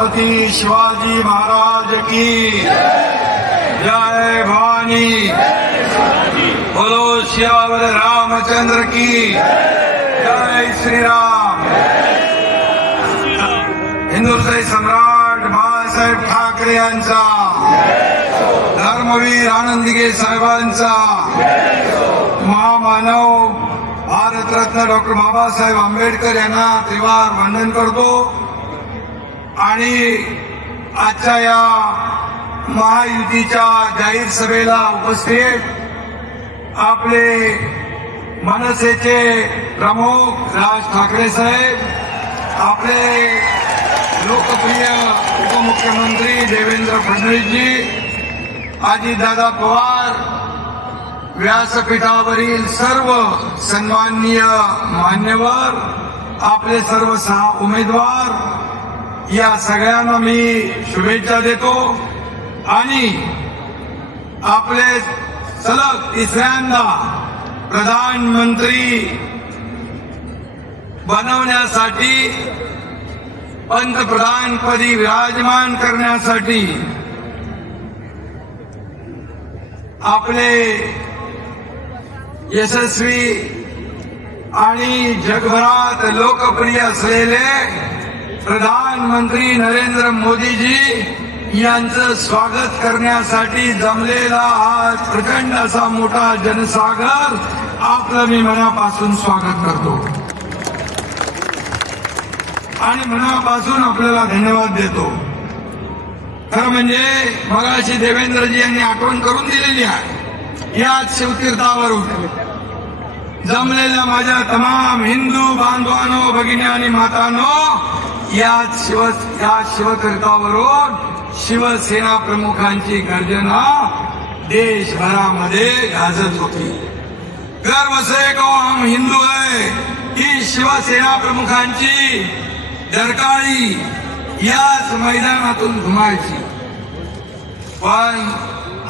छत्रपती शिवाजी महाराज की जय भवानी। बोलो सियावर रामचंद्र की जय श्री राम। हिंदुस्थानी सम्राट बाळासाहेब ठाकरे यांचा, धर्मवीर आनंदीगे साहेबांचा, महामानव भारतरत्न डॉक्टर बाबासाहेब आंबेडकर यांना त्रिवार वंदन करतो आणि आजच्या या महायुतीच्या जाहीर सभेला उपस्थित आपले मनसेचे प्रमुख राज ठाकरे साहेब, आपले लोकप्रिय उपमुख्यमंत्री देवेंद्र फडणवीसजी, अजितदादा पवार, व्यासपीठावरील सर्व सन्माननीय मान्यवर, आपले सर्व 6 उमेदवार, या सगळ्यांना मी शुभेच्छा देतो आणि आपले सलग तिसऱ्यांदा प्रधानमंत्री बनवण्यासाठी, पंतप्रधानपदी विराजमान करण्यासाठी आपले यशस्वी आणि जगभरात लोकप्रिय असलेले प्रधानमंत्री नरेंद्र मोदीजी यांचं स्वागत करण्यासाठी जमलेला हा प्रचंड असा मोठा जनसागर आपलं मी मनापासून स्वागत करतो आणि मनापासून आपल्याला धन्यवाद देतो। खरं म्हणजे मगाशी देवेंद्रजी यांनी आठवण करून दिलेली आहे, याच शिवतीर्थावरून जमलेल्या माझ्या तमाम हिंदू बांधवांनो, भगिनी आणि मातांनो, या शिवतीर्थावरून शिवसेना प्रमुखांची गर्जना देशभरामध्ये गाजत होती। गर्व से को हम हिंदू है, ही शिवसेना प्रमुखांची डरकाळी याच मैदानातून घुमायची। पण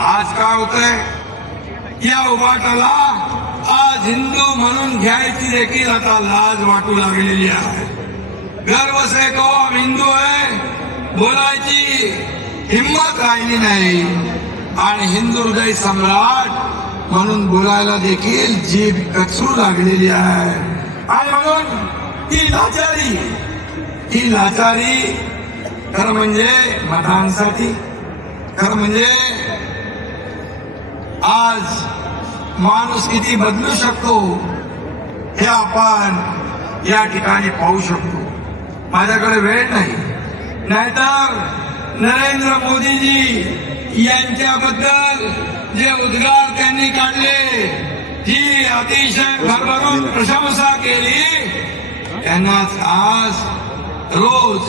आज काय होतंय, या उभाटाला आज हिंदू म्हणून घ्यायची देखील आता लाज वाटू लागलेली आहे। गर्व से को हम हिंदू है बोलायची हिम्मत राहिली नाही आणि हिंदू हृदय सम्राट म्हणून बोलायला देखील जीभ कचरू लागलेली आहे। आणि म्हणून ही लाचारी खरं म्हणजे मतांसाठी, खरं म्हणजे आज माणूस किती बदलू शकतो हे आपण या ठिकाणी पाहू शकतो। माझ्याकडे वेळ नाही, नाहीतर नरेंद्र मोदीजी यांच्याबद्दल जे उद्गार त्यांनी काढले, जी अतिशय भरभरून प्रशंसा केली, त्यांनाच आज रोज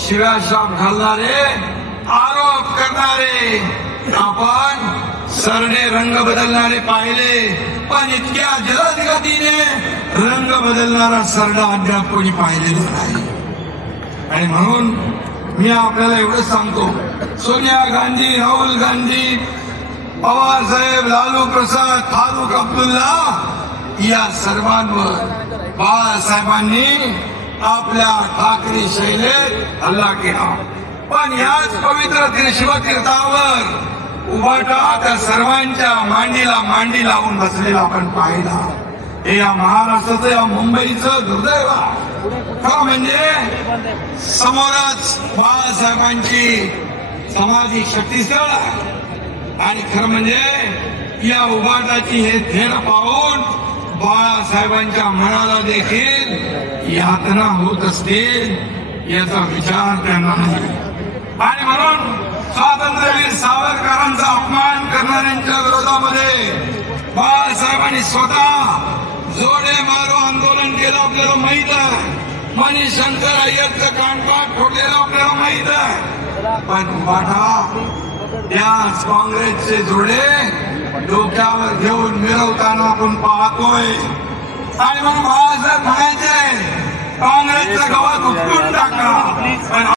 शिव्याशाप घालणारे, आरोप करणारे, आपण सरणे रंग बदलणारे पाहिले, पण इतक्या जलद गतीने रंग बदलणारा सरडा अद्याप कोणी पाहिलेला नाही। आणि म्हणून मी आपल्याला एवढंच सांगतो, सोनिया गांधी, राहुल गांधी, पवार साहेब, लालू प्रसाद, फारुख अब्दुल्ला, या सर्वांवर बाळासाहेबांनी आपल्या ठाकरे शैलेत हल्ला केला। पण याच पवित्र शिवतीर्थावर उभाटा त्या सर्वांच्या मांडीला मांडी लावून बसलेला आपण पाहिला। हे या महाराष्ट्राचं, या मुंबईचं दुर्दैव आहे। खरं म्हणजे समोरच बाळासाहेबांची समाधी शक्तीस्थळ आहे आणि खरं म्हणजे या उभाटाची हे थेर पाहून बाळासाहेबांच्या मनाला देखील यातना होत असतील याचा विचार त्यांना नाही। आणि म्हणून स्वातंत्र्यवीर सावरकरांचा अपमान करणाऱ्यांच्या विरोधामध्ये बाळासाहेबांनी स्वतः जोडे मारो आंदोलन केलं, आपल्याला माहित आहे। मणिशंकर अय्यरचं कानपाट फोडलेलं आपल्याला माहित आहे। पण उभाटा त्याच काँग्रेसचे जोडे डोक्यावर घेऊन मिरवताना आपण पाहतोय। आणि म्हणून बाळासाहेब म्हणायचे काँग्रेसचं गवत उपटून टाका,